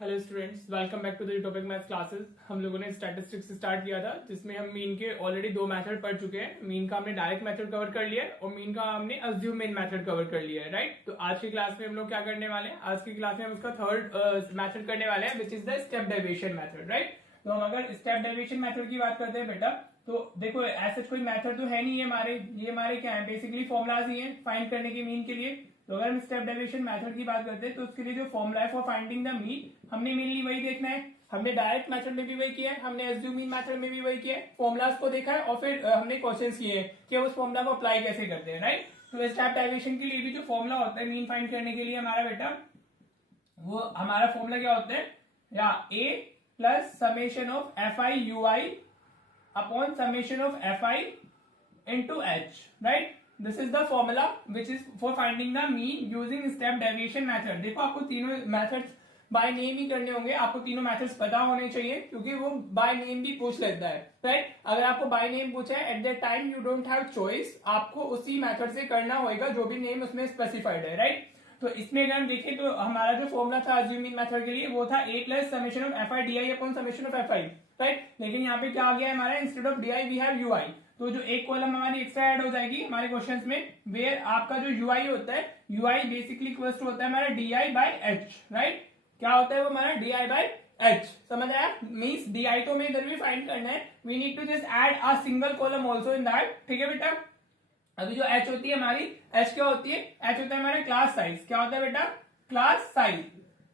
Hello students, welcome back to the topic maths classes. हम लोगों ने स्टैटिस्टिक्स स्टार्ट किया था, जिसमें हम मीन के ऑलरेडी दो मेथड पढ़ चुके हैं। मीन का हमने डायरेक्ट मेथड कवर कर लिया है और मीन का हमने अज्यूम मीन मेथड कवर कर लिया है, राइट। तो आज की क्लास में हम लोग क्या करने वाले हैं, आज की क्लास में हम उसका थर्ड मेथड करने वाले हैं, which is the step deviation method, right. तो हम अगर स्टेप डेविएशन मेथड की बात करते हैं बेटा, तो देखो ऐसा कोई मेथड तो है नहीं है हमारे, ये हमारे क्या है, बेसिकली फॉर्मुलाज ही है फाइंड करने के मीन के लिए। तो अगर हम स्टेप डेविएशन मेथड की बात करते हैं तो उसके लिए जो फॉर्मुला है फॉर फाइंडिंग द मीन, हमने मेनली वही देखना है। हमने डायरेक्ट मेथड में भी वही किया है, हमने एज्यूम मीन मेथड में भी वही किया है, फॉर्मुलाज को देखा है और फिर हमने क्वेश्चंस किए हैं कि उस फॉर्मुला को अप्लाई कैसे करते हैं, राइट। तो स्टेप डेविएशन के लिए भी जो फॉर्मुला होता है मीन फाइंड करने के लिए हमारा बेटा, वो हमारा फॉर्मुला क्या होता है, या A plus summation of F I U I upon summation of F I into H, right. This is the formula which is for finding the mean using step deviation method. देखो आपको तीनों methods by name ही करने होंगे, आपको तीनों methods पता होने चाहिए क्योंकि वो बाय नेम भी पूछ लेता है, राइट। अगर आपको बाय नेम पूछा है at the time you don't have choice, आपको उसी मेथड से करना होगा जो भी नेम उसमें स्पेसिफाइड है, राइट। तो इसमें अगर हम देखें तो हमारा जो फॉर्मूला था अज्यूम मीन मेथड के लिए वो था A plus summation of F I D I upon summation of F I, right. लेकिन यहाँ पे क्या आ गया है हमारा, instead of D I we have U I. तो जो एक कॉलम हमारी एक्स्ट्रा ऐड हो जाएगी हमारे क्वेश्चंस में, वेयर आपका जो यू आई होता है, u i basically equal to होता है हमारा d i by h, right. क्या होता है वो हमारा डी आई बाई एच, समझ आया। मीन्स डी आई तो हमें इधर भी फाइंड करना है, we need to just add a single column also in that, ठीक है बेटा। अभी जो एच होती है हमारी, एच क्या होती है, एच होता है हमारा क्लास साइज। क्या होता है बेटा, class size.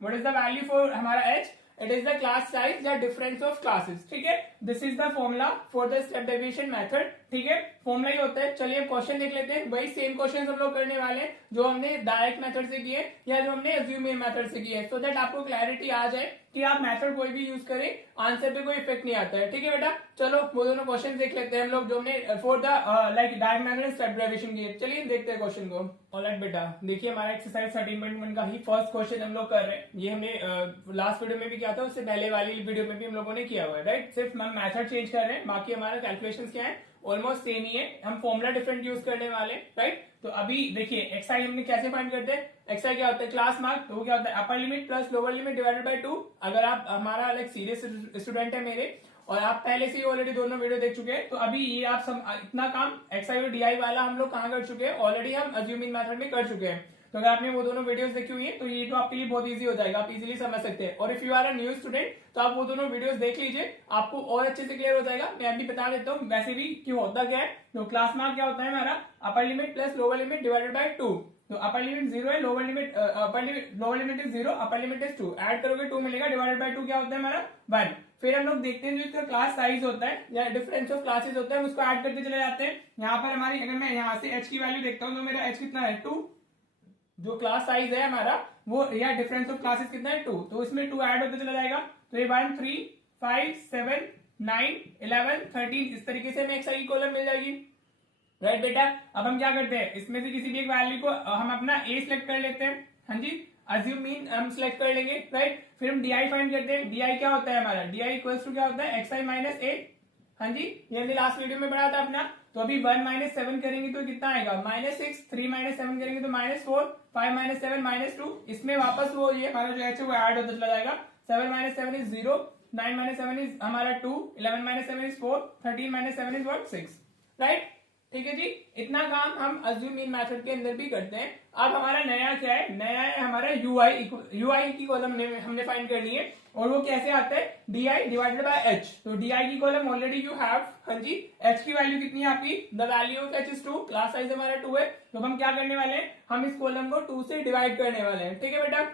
What is the value for हमारा H, it is the class size या डिफरेंस ऑफ क्लासेस, ठीक है। This is the formula for the step deviation method, ठीक है। फॉर्मूला ही होता है। चलिए क्वेश्चन देख लेते हैं, वही सेम क्वेश्चन हम लोग करने वाले हैं जो हमने डायरेक्ट मेथड से किए या जो हमने अज्यूम मेथड से किए, सो दैट आपको क्लैरिटी आ जाए कि आप मेथड कोई भी यूज करें आंसर पे कोई इफेक्ट नहीं आता है, ठीक है बेटा। चलो वो दोनों क्वेश्चन देख लेते हैं हम लोग जो हमने for the like direct method step deviation किए। चलिए देखते हैं क्वेश्चन को। ऑलराइट बेटा, देखिए हमारा एक्सरसाइज 13.1 का ही फर्स्ट क्वेश्चन हम लोग कर रहे हैं। ये हमने लास्ट वीडियो में भी किया था, उससे पहले वाली वीडियो में भी हम लोगों ने किया हुआ है, राइट। सिर्फ हम मेथड चेंज कर रहे हैं, बाकी हमारा कैलकुलेशंस क्या है ऑलमोस्ट सेम ही है, हम फॉर्मुला डिफरेंट यूज करने वाले, राइट। तो अभी देखिए एक्सआई हमने कैसे फाइंड करते हैं, एक्सआई क्या होता है क्लास मार्क, तो वो क्या होता है upper limit plus lower limit divided by 2। अगर आप हमारा लाइक सीरियस स्टूडेंट है मेरे और आप पहले से ही ऑलरेडी दोनों वीडियो देख चुके हैं, तो अभी ये आप सब इतना काम एक्सआई और डीआई वाला हम लोग कहाँ कर चुके हैं, ऑलरेडी हम अज्यूमिंग मेथड में कर चुके हैं। तो अगर आपने वो दोनों वीडियोस देखी हुई है तो ये तो आपके लिए बहुत इजी हो जाएगा, आप इजीली समझ सकते हैं। और if you are a new student तो आप वो दोनों वीडियोस देख लीजिए, आपको और अच्छे से क्लियर हो जाएगा। मैं अभी बता देता हूँ वैसे भी क्यों होता क्या है। तो क्लास मार्क क्या होता है हमारा, upper limit plus lower limit divided by 2। तो अपर लिमिट 0 है, lower limit lower limit is 0, upper limit is 2, add करोगे 2 मिलेगा, डिवाइडेड बाय 2 क्या होता है हमारा 1। फिर हम लोग देखते हैं जो इसका क्लास साइज होता है या डिफरेंस ऑफ क्लासेस होता है, उसको ऐड करते चले जाते हैं। यहाँ पर हमारी अगर मैं यहाँ से एच की वैल्यू देखता हूँ तो मेरा एच कितना है 2, जो क्लास साइज है हमारा वो, या डिफरेंस ऑफ क्लासेस कितना है 2, तो इसमें 2 ऐड होते चला जाएगा। तो ये 1 3 5 7 9 11 13 इस तरीके से हमें एक्सआई की कॉलम मिल जाएगी, राइट बेटा। अब हम क्या करते हैं, इसमें से किसी भी एक वैल्यू को हम अपना ए सिलेक्ट कर लेते हैं, हाँ जी, अज्यूम मीन हम सिलेक्ट कर लेंगे, राइट। फिर हम डीआई फाइंड करते हैं, डीआई क्या होता है हमारा, डीआई इक्वल्स टू क्या होता है एक्सआई माइनस ए, हाँ जी, ये हमने लास्ट वीडियो में पढ़ा था अपना। तो अभी 1 माइनस 7 करेंगे तो कितना आएगा -6, 3 माइनस 7 करेंगे तो -4, 5 माइनस 7 -2, इसमें वापस वो ये हमारा जो एच है वो ऐड होता चला जाएगा। 7 माइनस 7 इज 0, 9 माइनस 7 इज हमारा 2, 11 minus 7 is 4, 13 minus 7 is 6, right. ठीक है जी, इतना काम हम अज्यूम मीन मेथड के अंदर भी करते हैं। अब हमारा नया क्या है, नया है हमारा यूआई की कॉलम हमने फाइंड करनी है, और वो कैसे आता है, D I divided by H. तो डी आई की कॉलम ऑलरेडी यू हैव, हाँ जी। एच की वैल्यू कितनी है आपकी, the value of H is 2, class size हमारा 2 है। तो हम क्या करने वाले हैं, हम इस कॉलम को 2 से डिवाइड करने वाले हैं, ठीक है बेटा।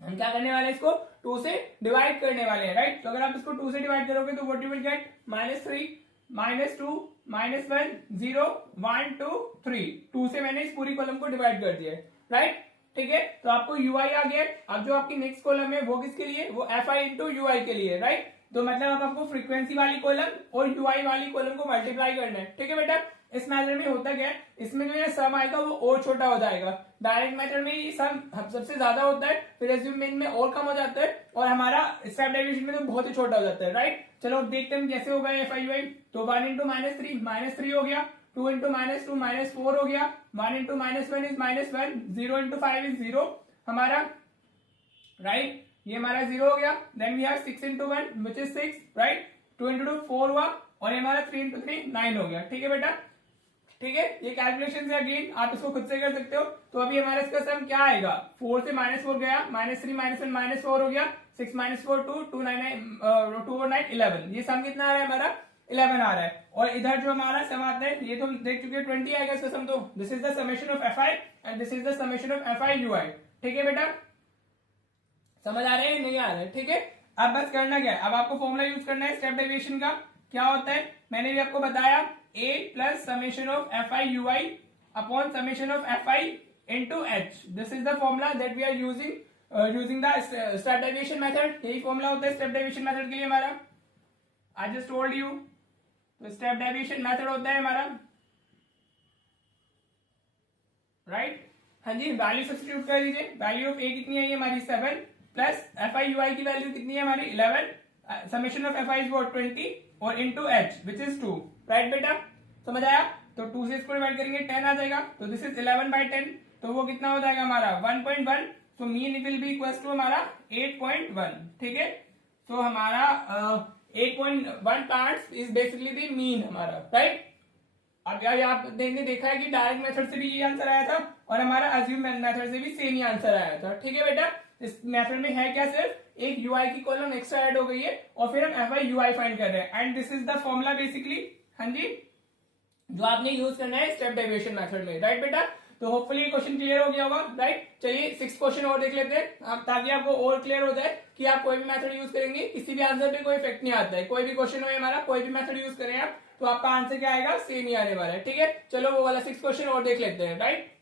हम क्या करने वाले हैं, इसको 2 से डिवाइड करने वाले हैं, राइट। तो अगर आप इसको 2 से डिवाइड करोगे तो व्हाट यू विल गेट, -3 -2 -1 0 1 2 3, 2 से मैंने इस पूरी कॉलम को डिवाइड कर दिया है, राइट। ठीक है, तो आपको यूआई आ गया। अब जो आपकी नेक्स्ट कॉलम है वो किसके लिए, वो एफ आई इंटू यूआई के लिए, राइट। तो मतलब अब आपको फ्रीक्वेंसी वाली कॉलम और यूआई वाली कॉलम को मल्टीप्लाई करना है, ठीक है बेटा। इस मेथड में होता क्या है, इसमें जो ये सम आएगा वो और छोटा हो जाएगा। डायरेक्ट मेथड में ये सम सबसे ज्यादा होता है, फिर अज्यूम मीन में और कम हो जाता है, और हमारा स्टेप डेविएशन में तो बहुत ही छोटा हो जाता है, राइट। चलो देखते हैं कैसे होगा एफ आई यूआई। तो 1 इंटू -3 हो गया, 2 इंटू -2 -4 हो गया, 1 इंटू -1 इज -1, 0 इंटू 5 इज 0 हमारा, राइट। ये हमारा 0 हो गया। Then we have 6 into 1 which is 6, right. 2 into 2 4 हुआ, और ये हमारा 3 into 3 9 हो गया। ठीक है बेटा, ठीक है। ये कैलकुलेशन है, अगेन आप इसको खुद से कर सकते हो। तो अभी हमारा इसका सम क्या आएगा, 4 से -4 गया, -3 -1 -4 हो गया, 6 -4 2 2 9 2 और 9 11। ये सम कितना आ रहा है हमारा, 11 आ रहा है। और इधर जो हमारा सम आता है ये तो हम देख चुके हैं, 20 आएगा इसका सम। तो this is the summation of Fi and this is the summation of Fi Ui। ठीक है बेटा, समझ आ रहे हैं नहीं आ रहे हैं? ठीक है, अब बस करना क्या है, अब आपको फॉर्मूला यूज करना है स्टेप डेविएशन का। क्या होता है, मैंने भी आपको बताया, a plus summation of Fi Ui upon summation of Fi into h। This is the formula that we are using the step deviation method. यही फॉर्मूला होता है स्टेप डेविएशन मेथड के लिए हमारा। आई जस्ट टोल्ड यू, तो step deviation method होता है हमारा, राइट। हाँ जी, वैल्यू सब्स्टिट्यूट कर दीजिए। वैल्यू ऑफ a कितनी आई हमारी 7 प्लस Fi Ui की वैल्यू कितनी है हमारी 11, summation of Fi is what 20 और into h which is 2, right बेटा, समझ आया। तो 2 से इसको डिवाइड करेंगे 10 आ जाएगा, तो दिस इज 11/10, तो वो कितना हो जाएगा हमारा 1.1। So mean will be equal to हमारा 8.1। ठीक है, तो हमारा 8.1 parts is basically the mean हमारा, राइट। अब यार आपने देखा है कि डायरेक्ट मेथड से भी ये आंसर आया था और हमारा अज्यूम मेथड से भी सेम ही आंसर आया था। ठीक है बेटा, इस मेथड में है क्या, सिर्फ एक यूआई की कॉलम एक्स्ट्रा ऐड हो गई है और फिर हम Fi Ui फाइंड कर रहे हैं, and this is the formula basically, हाँ जी, जो आपने यूज करना है स्टेप डेविएशन मेथड में, राइट बेटा। तो होपफुली ये क्वेश्चन क्लियर हो गया होगा, राइट। चलिए 6 क्वेश्चन और देख लेते हैं, ताकि आपको और क्लियर हो जाए कि आप कोई भी मेथड यूज करेंगे किसी भी आंसर पे कोई इफेक्ट नहीं आता है। कोई भी क्वेश्चन हो हमारा, कोई भी मेथड यूज करें आप, तो आपका आंसर क्या आएगा, सेम ही आने वाला है। ठीक है, चलो वो वाला 6 क्वेश्चन और देख लेते हैं, राइट।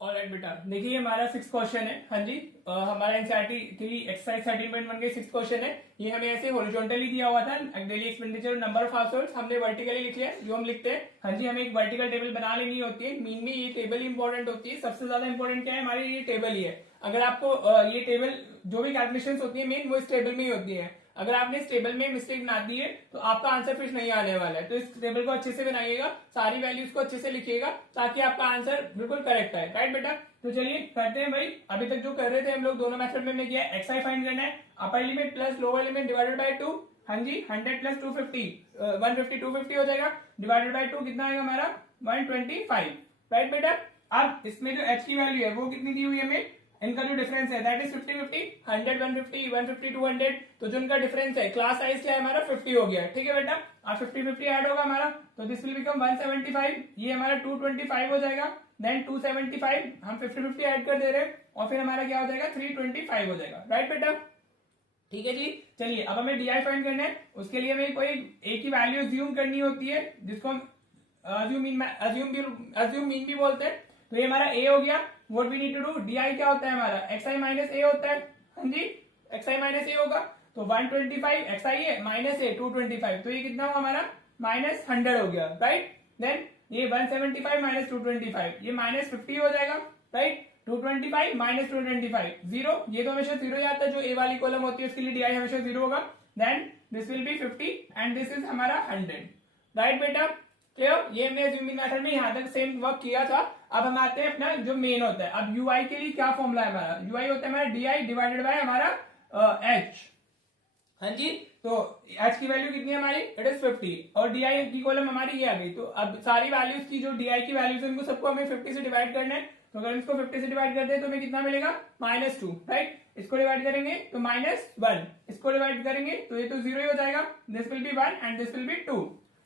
ऑलराइट बेटा, देखिए हमारा 6 क्वेश्चन है, हाँ जी, हमारा एनसीईआरटी की एक्सरसाइज 13.1 के 6 क्वेश्चन है। ये हमें ऐसे हॉरिजॉन्टली दिया हुआ था, daily expenditure number of households हमने वर्टिकली लिख लिया, जो हम लिखते हैं। हाँ जी, हमें एक वर्टिकल टेबल बना लेनी होती है, मीन में ये टेबल इंपॉर्टेंट होती है। सबसे ज्यादा इंपॉर्टेंट क्या है हमारी, ये टेबल ही है। अगर आपको ये टेबल, जो भी कैलकुलेशन होती है मेन, वो इस टेबल में ही होती है। अगर आपने इस टेबल में मिस्टेक बना दी है तो आपका आंसर फिर नहीं आने वाला है। तो इस टेबल को अच्छे से बनाइएगा, सारी वैल्यूज को अच्छे से लिखिएगा, ताकि आपका आंसर बिल्कुल करेक्ट आए, राइट बेटा। तो चलिए करते हैं भाई। अभी तक जो कर रहे थे हम लोग दोनों मेथड में, हमने किया xi फाइंड करना है, upper limit plus lower limit divided by 2। हाँ जी, 100 प्लस 250 150 250 हो जाएगा, डिवाइडेड बाय 2 कितना आएगा हमारा 125, राइट बेटा। अब इसमें जो h की वैल्यू है वो कितनी दी हुई है हमें, इनका जो डिफरेंस है दैट इज 50-50, 100 150 150 200, तो जो इनका डिफरेंस है क्लास साइज क्या है हमारा 50 हो गया। ठीक है बेटा, अब 50-50 ऐड होगा हमारा, तो दिस विल बिकम 175, ये हमारा 225 हो जाएगा। देन 275 हम 50-50 ऐड कर दे रहे हैं, और फिर हमारा क्या हो जाएगा 325 हो जाएगा, राइट बेटा। ठीक है जी, चलिए अब हमें डी फाइंड करना है। उसके लिए हमें कोई एक ही वैल्यू अज्यूम करनी होती है, जिसको हम अज्यूम मीन भी बोलते हैं। तो ये हमारा a हो गया। What we need to do, d क्या होता है हमारा, xi माइनस a होता है। हाँ जी, xi माइनस a होगा, तो 125 xi है माइनस a 225, तो ये कितना हुआ हमारा -100 हो गया, राइट। देन ये 175 माइनस 225, ये -50 हो जाएगा, राइट। 225 माइनस 225 0, ये तो हमेशा 0 ही आता है, जो a वाली कॉलम होती है उसके लिए डी हमेशा 0 होगा। Then this will be 50 and this is हमारा 100, राइट बेटा। क्लियर, ये हमने अज्यूमिंग मेथड में यहां तक सेम वर्क किया था। अब हम आते हैं अपना जो मेन होता है। अब यूआई के लिए क्या फॉर्मूला है हमारा, यूआई होता है हमारा डी डिवाइडेड बाय हमारा एच। हाँ जी, तो एच की वैल्यू कितनी है हमारी, इट इज 50, और डी की कॉलम हमारी ये आ गई। तो अब सारी वैल्यूज की जो डी की वैल्यूज है उनको सबको हमें 50 से डिवाइड करना है। तो अगर इसको 50 से डिवाइड करते हैं तो हमें कितना मिलेगा -2, राइट। इसको डिवाइड करेंगे तो -1, इसको डिवाइड करेंगे तो ये तो 0 ही हो जाएगा, this will B 1 and this will B 2।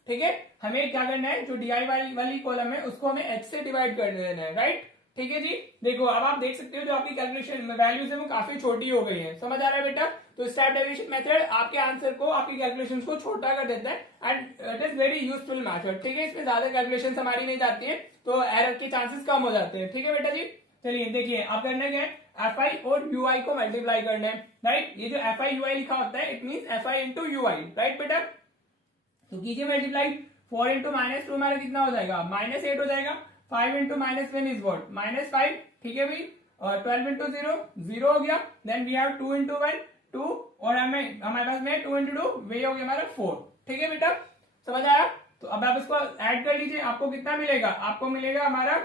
ठीक है, हमें क्या करना है, जो डी वाली कॉलम है उसको हमें h से डिवाइड कर देना है, राइट। ठीक है जी, देखो अब आप देख सकते हो जो आपकी कैलकुलेशन वैल्यूज है वो काफी छोटी हो गई है, समझ आ रहा है बेटा। तो स्टेप डेविएशन मेथड आपके आंसर को, आपकी कैलकुलेशंस को छोटा कर देता है, and it is very useful method. ठीक है, इसमें ज्यादा कैलकुलेशन हमारी नहीं जाती है, तो एरर के चांसेस कम हो जाते हैं। ठीक है बेटा जी, चलिए देखिए आप करना क्या है, Fi और Ui को मल्टीप्लाई करना है, राइट। ये जो Fi Ui लिखा होता है it mean Fi into Ui, right बेटा। तो कीजिए मल्टीप्लाई, 4 इंटू -2 हमारा कितना हो जाएगा -8 हो जाएगा। 5 इंटू -1 इज वॉट -5, ठीक है भाई। और 12 इंटू 0 0 हो गया। देन वी हैव 2 इंटू 1 2, और हमारे पास में 2 इंटू 2 वे हो गया हमारा 4। ठीक है बेटा, समझ आया। तो अब आप इसको ऐड कर लीजिए, आपको कितना मिलेगा, आपको मिलेगा हमारा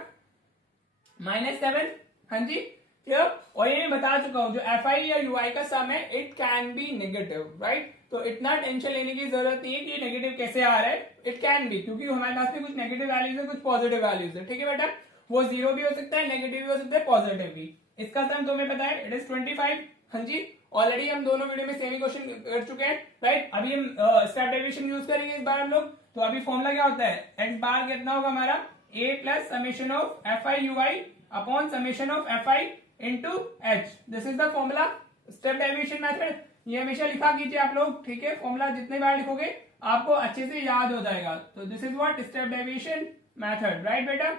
-7। हाँ जी, क्लियर। और ये मैं बता चुका हूं जो एफ आई या यू आई का सम है it can be negative, right. तो इतना टेंशन लेने की जरूरत नहीं है कि नेगेटिव कैसे आ रहा है, इट कैन बी, क्योंकि हमारे पास में कुछ नेगेटिव वैल्यूज है कुछ पॉजिटिव वैल्यूज है, ठीक है बेटा। वो जीरो भी हो सकता है, नेगेटिव भी हो सकता है, पॉजिटिव भी। इसका सम तुम्हें पता है इट इज 25। हाँ जी, ऑलरेडी हम दोनों वीडियो में सेमी क्वेश्चन कर चुके हैं, राइट। अभी हम स्टेप डेविएशन यूज करेंगे इस बार हम लोग। तो अभी फॉर्मूला क्या होता है, एक्स बार कितना होगा हमारा a plus summation of F I U I upon summation of F I into H, this is the formula step deviation method. ये हमेशा लिखा कीजिए आप लोग, ठीक है। फॉर्मूला जितने बार लिखोगे आपको अच्छे से याद हो जाएगा। तो this is what step deviation method, right बेटा।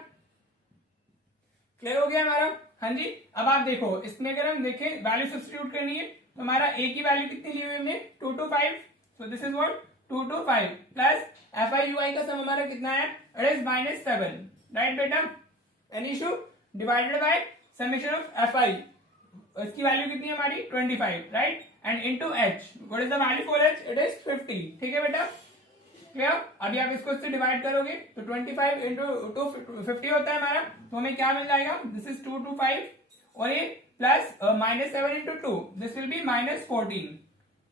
क्लियर हो गया हमारा। हाँ जी, अब आप देखो इसमें अगर हम देखें वैल्यू सब्स्टिट्यूट करनी है तो हमारा ए की वैल्यू कितनी ली हुई हमने 225, so this is what 225 plus F I U I का सम हमारा कितना है, इट इज -7, राइट बेटा। Any issue, divided by summation of F I, इसकी वैल्यू कितनी है हमारी 25, right, and into H, what is the value for H, it is 50, ठीक है बेटा। क्लियर। अभी आप इसको इससे डिवाइड करोगे तो 25 इंटू 50 होता है हमारा, तो हमें क्या मिल जाएगा, दिस इज 225 और ये plus -7 into 2, this will B -14,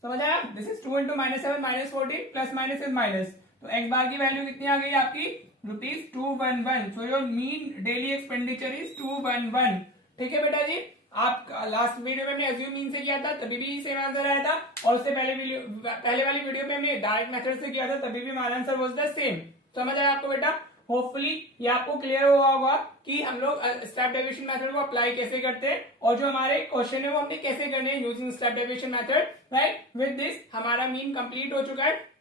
समझ आया। This is 2 into -7 -14 plus minus is minus, तो एक्स बार की वैल्यू कितनी आ गई आपकी ₹211। So your mean daily expenditure is 211, ठीक है बेटा जी। आप लास्ट वीडियो में हमने एज्यूम मीन से किया था तभी भी सेम आंसर आया था, और उससे पहले वाली वीडियो में हमने डायरेक्ट मेथड से किया था तभी भी हमारा आंसर वाज द सेम। समझ आया आपको बेटा। होपफुली ये आपको क्लियर हुआ होगा कि हम लोग स्टेप डेविएशन मेथड को अप्लाई कैसे करते हैं और जो हमारे क्वेश्चन है वो हमने कैसे करने हैं using step deviation method, right. With this हमारा मीन कंप्लीट हो चुका है।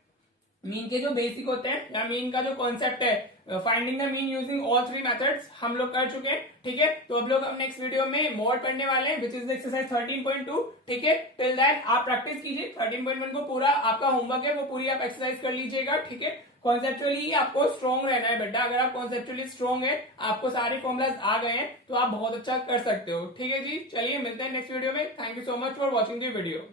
मीन के जो बेसिक होते हैं या मीन का जो कॉन्सेप्ट है finding the mean using all three methods हम लोग कर चुके हैं, ठीक है। तो अब लोग हम नेक्स्ट वीडियो में मोर पढ़ने वाले हैं विच इज द एक्सरसाइज 13.2, ठीक है। टिल दैट आप प्रैक्टिस कीजिए 13.1 को, पूरा आपका होमवर्क है वो पूरी आप एक्सरसाइज कर लीजिएगा, ठीक है। कॉन्सेप्चुअली आपको स्ट्रॉन्ग रहना है बेटा, अगर आप कॉन्सेप्चुअली स्ट्रॉन्ग है, आपको सारे फॉर्मुलाज आ गए हैं तो आप बहुत अच्छा कर सकते हो, ठीक है जी। चलिए मिलते हैं नेक्स्ट वीडियो में। Thank you so much for watching the video.